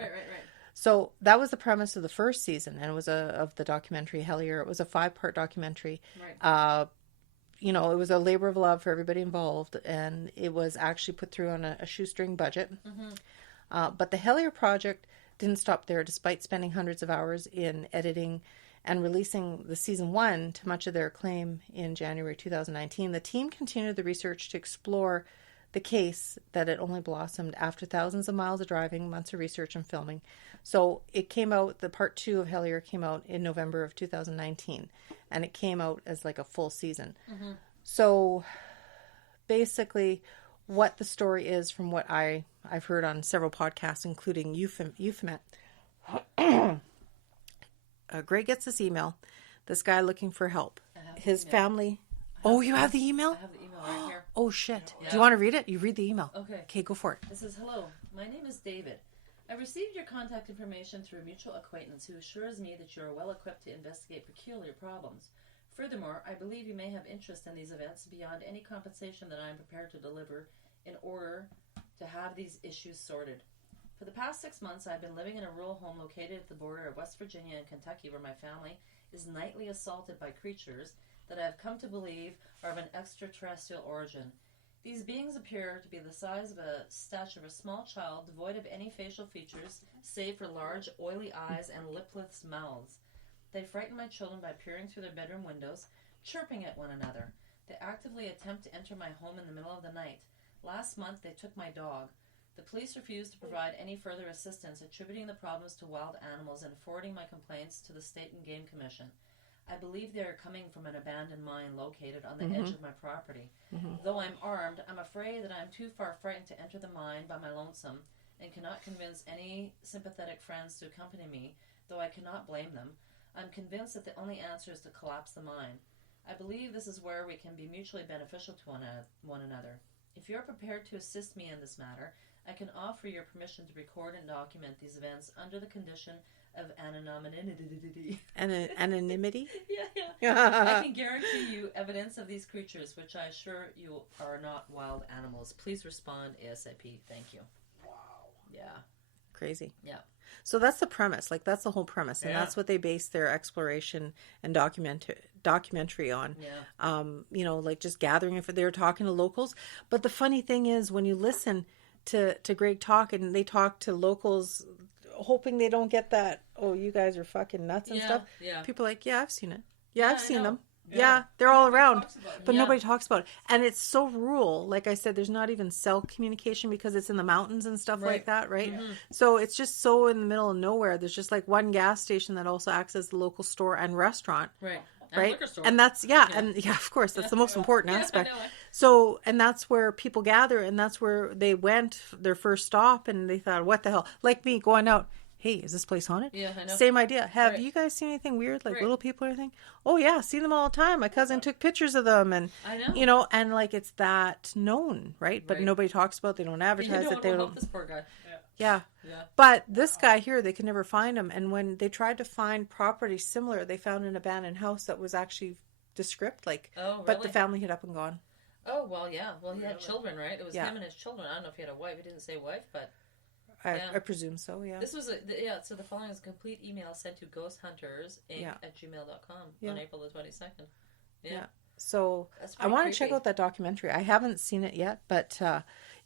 everywhere. Right. So that was the premise of the first season, and it was of the documentary Hellier. It was a 5-part documentary. Right. You know, it was a labor of love for everybody involved, and it was actually put through on a shoestring budget. Mm-hmm. But the Hellier project didn't stop there, despite spending hundreds of hours in editing and releasing the season 1 to much of their acclaim in January 2019. The team continued the research to explore the case that had only blossomed after thousands of miles of driving, months of research and filming. So it came out, the part 2 of Hellier came out in November of 2019, and it came out as like a full season. Mm-hmm. So basically what the story is, from what I've heard on several podcasts, including Euphemet, Greg gets this email, this guy looking for help. His family... Oh, you have the email? I have the email right here. Oh, shit. Yeah. Do you want to read it? You read the email. Okay, go for it. It says, hello, my name is David. I received your contact information through a mutual acquaintance who assures me that you are well equipped to investigate peculiar problems. Furthermore, I believe you may have interest in these events beyond any compensation that I am prepared to deliver in order to have these issues sorted. For the past 6 months, I've been living in a rural home located at the border of West Virginia and Kentucky, where my family is nightly assaulted by creatures that I have come to believe are of an extraterrestrial origin. These beings appear to be the size of a stature of a small child, devoid of any facial features, save for large, oily eyes and lipless mouths. They frighten my children by peering through their bedroom windows, chirping at one another. They actively attempt to enter my home in the middle of the night. Last month, they took my dog. The police refused to provide any further assistance, attributing the problems to wild animals and forwarding my complaints to the State and Game Commission. I believe they are coming from an abandoned mine located on the edge of my property. Though I'm armed, I'm afraid that I'm too far frightened to enter the mine by my lonesome and cannot convince any sympathetic friends to accompany me, though I cannot blame them. I'm convinced that the only answer is to collapse the mine. I believe this is where we can be mutually beneficial to one another. If you're prepared to assist me in this matter, I can offer your permission to record and document these events under the condition of anonymity. Anonymity? Yeah. I can guarantee you evidence of these creatures, which I assure you are not wild animals. Please respond ASAP. Thank you. Wow. Yeah. Crazy. Yeah. So that's the premise. Like, that's the whole premise. And that's what they base their exploration and documentary on. Yeah. You know, like just gathering if they were talking to locals. But the funny thing is, when you listen to Greg talk, and they talk to locals, hoping they don't get that, oh, you guys are fucking nuts and stuff. Yeah. People are like, yeah, I've seen it. Yeah, I've seen them. Yeah. Yeah, they're all around. But Yeah. nobody talks about it. And it's so rural. Like I said, there's not even cell communication because it's in the mountains and stuff like that, right? Mm-hmm. So it's just so in the middle of nowhere. There's just like one gas station that also acts as the local store and restaurant. Right. Right. Liquor store. And that's, and of course, that's the most important aspect. I know. So, and that's where people gather, and that's where they went their first stop, and they thought, what the hell? Like me going out, hey, is this place haunted? Yeah, I know. Same idea. Have you guys seen anything weird, like little people or anything? Oh yeah, see them all the time. My cousin took pictures of them, and I know. you know, and like it's that known, right? But nobody talks about it. They don't advertise it. They don't help this poor guy. Yeah. Yeah. But this guy here, they could never find him. And when they tried to find property similar, they found an abandoned house that was actually descript, like, but the family had up and gone. Oh, well, yeah. Well, he had children, right? It was him and his children. I don't know if he had a wife. He didn't say wife, but... I presume so, yeah. This was so the following is a complete email sent to ghosthuntersinc@gmail.com on April the 22nd. Yeah. So I want to check out that documentary. I haven't seen it yet, but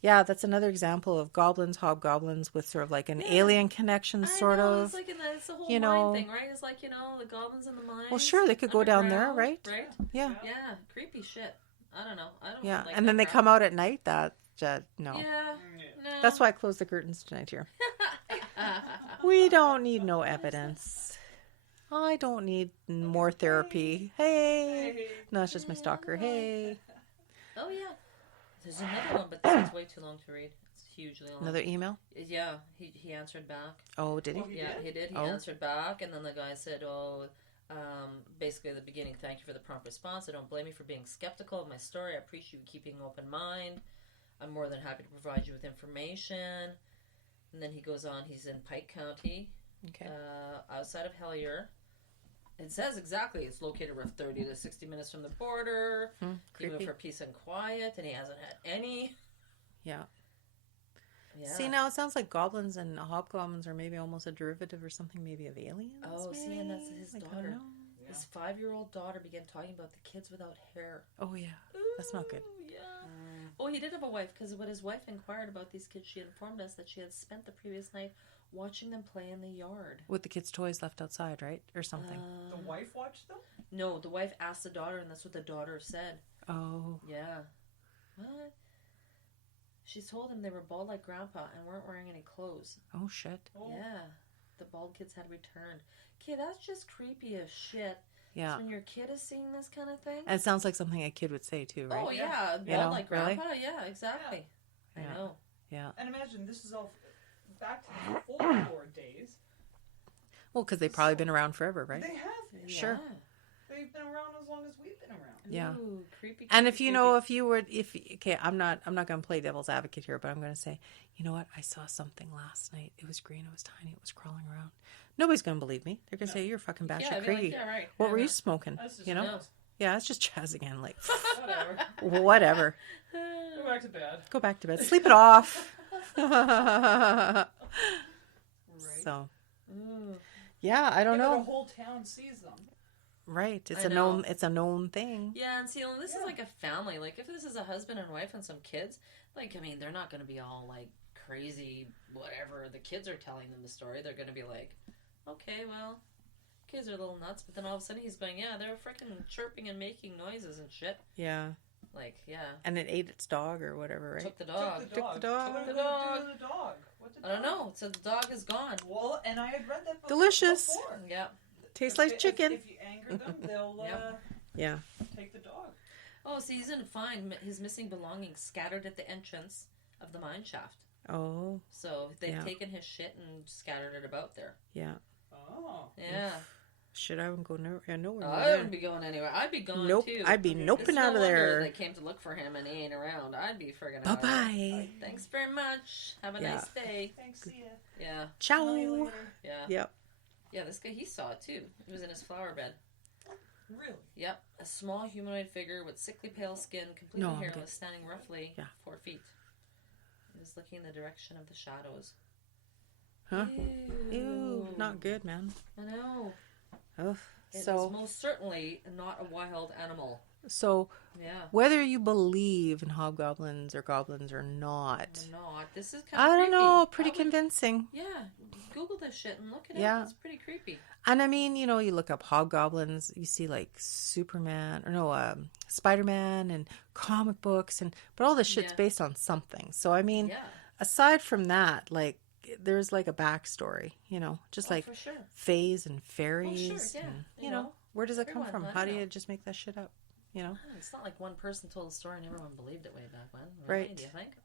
that's another example of goblins, hobgoblins with sort of like an alien connection, sort of. It's like it's the whole mine thing, right? It's like, the goblins in the mines. Well, sure, they could go down there, right? Right? Yeah. Yeah, creepy shit. I don't know. Yeah, like and then they come out at night. No. Yeah. No. That's why I closed the curtains tonight here. We don't need no evidence. I don't need more therapy. Hey. No, it's just my stalker. Hey. Oh, yeah. There's another one, but this is way too long to read. It's hugely long. Another email? Yeah. He answered back. Oh, did he? Yeah, he did. He answered back, and then the guy said, basically at the beginning, thank you for the prompt response. I don't blame you for being skeptical of my story. I appreciate you keeping an open mind. I'm more than happy to provide you with information. And then he goes on, he's in Pike County, outside of Hellier. It says exactly it's located roughly 30 to 60 minutes from the border. He moved for peace and quiet, and he hasn't had any. Yeah. Yeah. See, now it sounds like goblins and hobgoblins are maybe almost a derivative or something, maybe of aliens. Oh, maybe? see, and that's his Like, I don't daughter. know. His 5-year-old daughter began talking about the kids without hair. Oh, yeah. That's not good. Ooh, yeah. Oh, he did have a wife, because when his wife inquired about these kids, she informed us that she had spent the previous night watching them play in the yard. With the kids' toys left outside, right? Or something. The wife watched them? No, the wife asked the daughter, and that's what the daughter said. Oh. Yeah. What? She told him they were bald like Grandpa and weren't wearing any clothes. Oh, shit. Oh. Yeah. The bald kids had returned. Okay, that's just creepy as shit. Yeah. So when your kid is seeing this kind of thing. And it sounds like something a kid would say, too, right? Oh, yeah. Bald You know, like really? Grandpa. Yeah, exactly. Yeah. I know. Yeah. And imagine, this is all back to the folklore days. Well, because they've probably been around forever, right? They have. Sure. Yeah. They've been around as long as we've been around. Yeah. Ooh, creepy, And creepy, if you know, okay, I'm not going to play devil's advocate here, but I'm going to say, you know what? I saw something last night. It was green. It was tiny. It was crawling around. Nobody's going to believe me. They're going to say, you're fucking batshit I'd be crazy. like, yeah, right. What Yeah, were you no. smoking? That's just You know? No. Yeah, it's just Jas again. Like, Whatever. whatever. Go back to bed. Go back to bed. Sleep it off. Right. So, Ooh. yeah, I don't Yeah, but know. the whole town sees them. Right. It's I a know. known. It's a known thing. Yeah, and see, this is like a family. Like, if this is a husband and wife and some kids, like, I mean, they're not going to be all, like, crazy, whatever. The kids are telling them the story. They're going to be like, okay, well, kids are a little nuts. But then all of a sudden he's going, yeah, they're freaking chirping and making noises and shit. Yeah. Like, yeah. And it ate its dog or whatever, right? Took the dog. Took the Took dog. the dog. What are The they gonna dog. do to the dog? What the I don't dog? know. It said the dog is gone. Well, and I had read that book Delicious. before. Yeah. Tastes If like they- chicken. If you anger them, they'll Yep. Yeah. take the dog. Oh, so he's going to find his missing belongings scattered at the entrance of the mine shaft. Oh, So they've Yeah. taken his shit and scattered it about there. yeah. Oh. Yeah. Shit, I wouldn't go nowhere. Nowhere. I wouldn't be going anywhere. I'd be gone Nope. too. I'd be Okay, noping It's no out of wonder there. They came to look for him and he ain't around. I'd be friggin' Bye out of there. bye. Thanks very much. Have a Yeah. nice day. Thanks, see ya. Yeah. Tell you Ciao. later. Yeah. Yep. Yeah, this guy, he saw it too. It was in his flower bed. Really? Yep. A small humanoid figure with sickly pale skin, completely No, I'm hairless, good. standing roughly Yeah. 4 feet. He was looking in the direction of the shadows. Huh? Ew. Ew. Not good, man. I know. Ugh. It is So, most certainly not a wild animal. so Yeah. whether you believe in hobgoblins or goblins or not, Not. This is kind of I creepy. don't know. Pretty I would- convincing. Yeah. Google this shit and look it Yeah. up. It's pretty creepy. And I mean, you know, you look up hobgoblins, you see like Superman or no, Spider-Man and comic books, but all this shit's Yeah. based on something. So I mean, Yeah. aside from that, like there's like a backstory, you know, just Oh, like for sure. fays and fairies. yeah. And, You you know, know, where does it come everyone, from? I How do don't you know. just make that shit up? You know, It's not like one person told a story and everyone believed it way back when. Right. Do you think?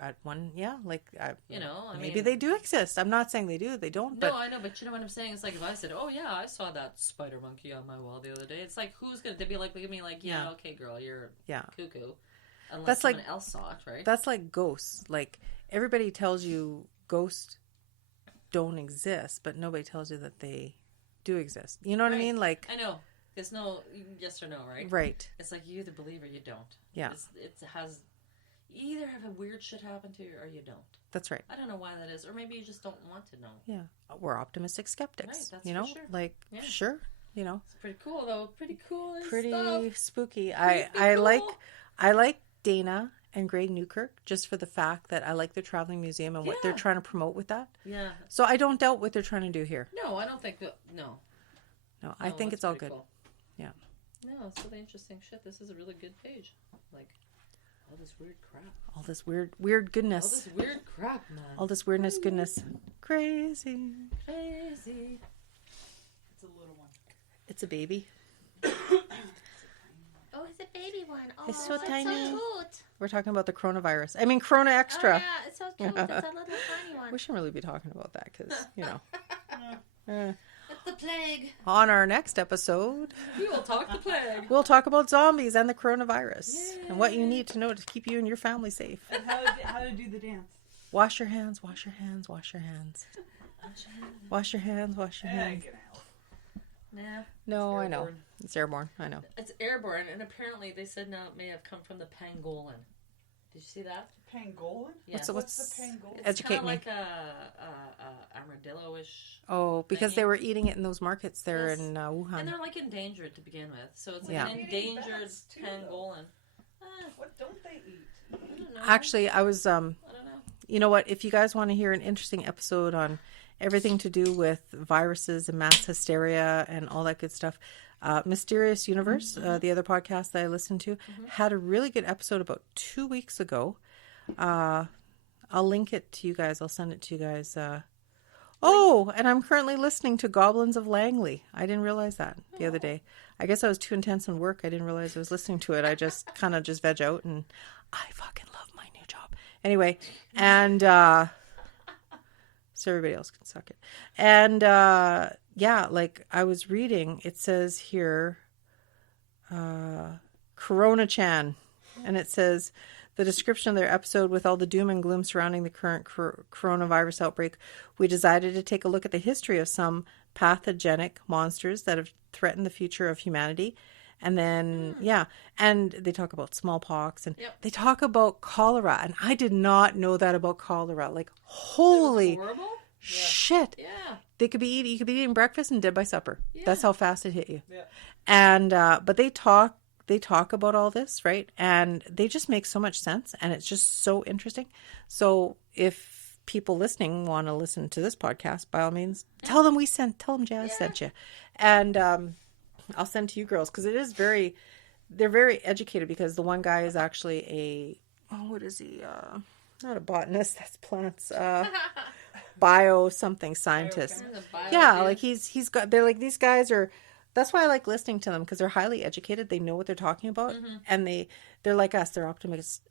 at one, yeah, like You know, I maybe mean, they do exist. I'm not saying they do, they don't. No, But I know, but you know what I'm saying? It's like if I said, "Oh yeah, I saw that spider monkey on my wall the other day." It's like who's gonna? They'd be like, look at me, like, "Yeah, Yeah. okay, girl, you're yeah, cuckoo." Unless That's like- someone else saw it, right? that's like ghosts. Like everybody tells you ghosts don't exist, but nobody tells you that they do exist. You know what I Right. mean? Like, I know. There's no yes or no, right? right? It's like you either believe or you don't. Yeah. It has. You either have a weird shit happen to you or you don't. That's right. I don't know why that is, or maybe you just don't want to know. Yeah, we're optimistic skeptics. Right, that's you for know, sure. like Yeah. sure, you know, It's pretty cool though. Pretty cool. pretty stuff. spooky. Pretty cool. I like Dana and Greg Newkirk just for the fact that I like the traveling museum and what they're Yeah. trying to promote with that. Yeah. So I don't doubt what they're trying to do here. No, I don't think that. No. No, I No, think that's it's all pretty good. cool. Yeah. No, it's really interesting shit. This is a really good page. Like all this weird crap. All this weird All goodness. this weird crap, man. All this weirdness, goodness. Crazy. Crazy. It's a little one. It's a baby. Oh, it's a baby one. Oh, It's so tiny. so cute. We're talking about the coronavirus. I mean, Corona Extra. Oh, yeah, it's so cute. It's a little tiny one. We shouldn't really be talking about that because, you know. It's the plague. On our next episode, We will talk the plague. we'll talk about zombies and the coronavirus and what you need to know to keep you and your family safe. And how to do the dance. Wash your hands, wash your hands, wash your hands. Wash your hands, wash your hands. Get out. Nah. No, I know. airborne. It's airborne. I know. It's airborne, and apparently they said now it may have come from the pangolin. Did you see that? Pangolin? Yeah. What's the pangolin? It's Educate kind me. of like a armadillo-ish. Oh, because thingy. they were eating it in those markets there Yes. in Wuhan. And they're like endangered to begin with. So it's like Yeah. an They eat endangered bats too, pangolin. What don't they eat? I don't know. Actually, I was I don't know. you know what? If you guys want to hear an interesting episode on everything to do with viruses and mass hysteria and all that good stuff, Mysterious Universe, the other podcast that I listened to, had a really good episode about 2 weeks ago. I'll link it to you guys. I'll send it to you guys. And I'm currently listening to Goblins of Langley. I didn't realize that the other day. I guess I was too intense in work. I didn't realize I was listening to it. I just kind of just veg out, and I fucking love my new job. Anyway, and so everybody else can suck it. And like I was reading, it says here, Corona-chan, and it says the description of their episode with all the doom and gloom surrounding the current coronavirus outbreak. We decided to take a look at the history of some pathogenic monsters that have threatened the future of humanity. And then, and they talk about smallpox, and they talk about cholera. And I did not know that about cholera. Like, holy Horrible? shit. Yeah. You could be eating breakfast and dead by supper. Yeah. That's how fast it hit you. Yeah. And, but they talk about all this, right? And they just make so much sense, and it's just so interesting. So if people listening want to listen to this podcast, by all means, tell them Jas sent you. And, I'll send to you girls, because they're very educated, because the one guy is actually what is he? Not a botanist, that's plants. Bio something scientist. Yeah, like they're like, these guys are, that's why I like listening to them, because they're highly educated. They know what they're talking about, and they're like us. They're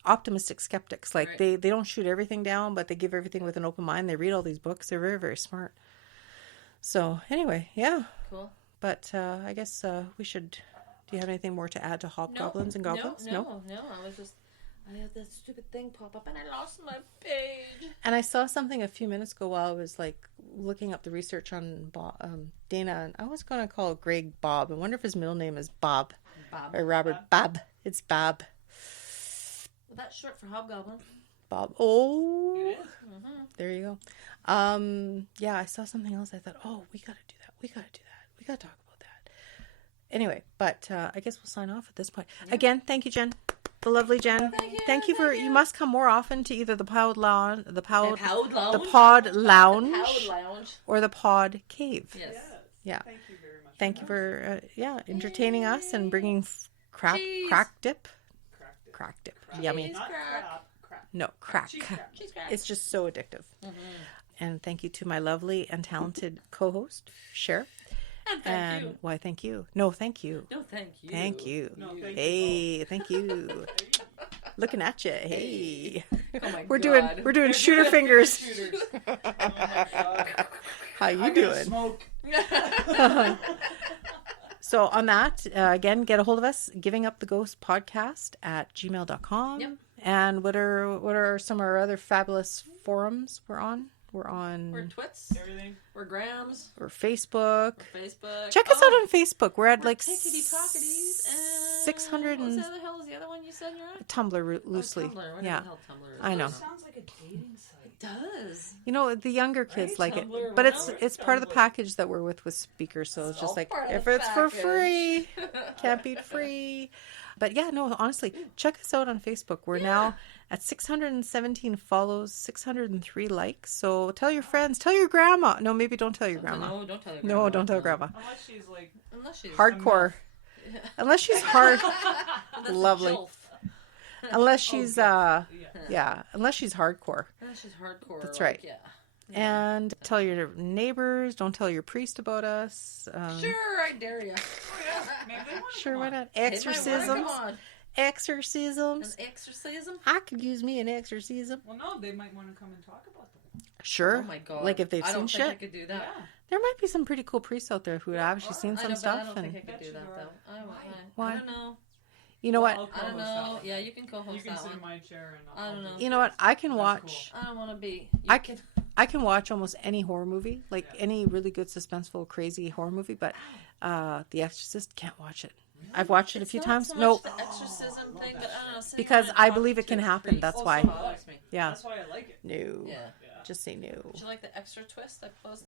optimistic skeptics. Like they don't shoot everything down, but they give everything with an open mind. They read all these books. They're very, very smart. So anyway, yeah. Cool. But I guess we should. Do you have anything more to add to Hobgoblins and Goblins? No. I had that stupid thing pop up and I lost my page. And I saw something a few minutes ago while I was like looking up the research on Dana, and I was going to call Greg Bob. I wonder if his middle name is Bob. Or Robert. Bob. It's Bob. Well, that's short for Hobgoblin. Bob. Oh. It is. There you go. Yeah, I saw something else. I thought, we got to do that. We got to talk about that. Anyway, but I guess we'll sign off at this point. Yeah. Again, thank you, Jen. The lovely Jen. Thank you for. You must come more often to either the Pod Lounge, or the Pod Cave. Yes. Yeah. Thank you very much. Thank you for entertaining us and bringing crack dip. Crack dip. Yummy. Not crap. No, crack. Cheese crap. Cheese crap. It's just so addictive. And thank you to my lovely and talented co-host, Sher. And why, thank you. No, thank you. No, thank you. Thank you. No, thank you. Hey, thank you. Looking at you. Hey. Oh my We're God. doing shooter fingers. Shooters. Oh my God. How you I gotta doing? smoke. So on that, again, get a hold of us, Givinguptheghostpodcast at gmail.com. Yep. And what are some of our other fabulous forums we're on? We're Twits. Everything. We're Grams. We're Facebook. Facebook. Check us out on Facebook. We're at like Tickety Talkities and 600 what and the hell is the other one you said you're at? Tumblr loosely. Tumblr. Whatever Yeah. the hell Tumblr is. I know. It sounds like a dating site. It does. You know, the younger kids Right? like it, Tumblr, but it's whatever. part of the Tumblr. package that we're with speakers. So it's just all like, part of if the it's for package. free, can't beat free. But yeah, no, honestly, check us out on Facebook. We're now at 617 follows, 603 likes. So tell your friends, tell your grandma. No, maybe don't tell your grandma. No, don't tell your grandma. No, don't tell grandma. Unless she's like Unless she's Hardcore. Unless she's hard. That's a Lovely. jilf. Unless she's yeah. unless she's hardcore. Unless she's hardcore. That's like, right. Yeah. And tell your neighbors. Don't tell your priest about us. Sure, I dare you. Maybe they want to Sure, come why on. not? Come Exorcisms. on. Exorcisms. An exorcism? I could use me an exorcism. Well, no, they might want to come and talk about them. Sure. Oh my God. Like if they've I seen don't shit. think I could do that. Yeah. There might be some pretty cool priests out there who have actually seen I some know, but stuff. I don't And think I could do that Bet you though. I Why? don't know. you know what? I'll I don't co-host that know. one. Yeah, you can co-host You can that sit one. in my chair and I don't know. You know what? I can That's watch. I don't want to be. I can watch almost any horror movie, like Yeah. any really good suspenseful, crazy horror movie. But The Exorcist, can't watch it. I've watched it a It's few not times. so much Nope. the exorcism thing, but I don't know. sitting Because around I talking believe it to can a happen. priest That's also why. bothers me. Yeah. That's why I like it. No. Yeah. Yeah. Just say no. Would you like the extra twist? I posted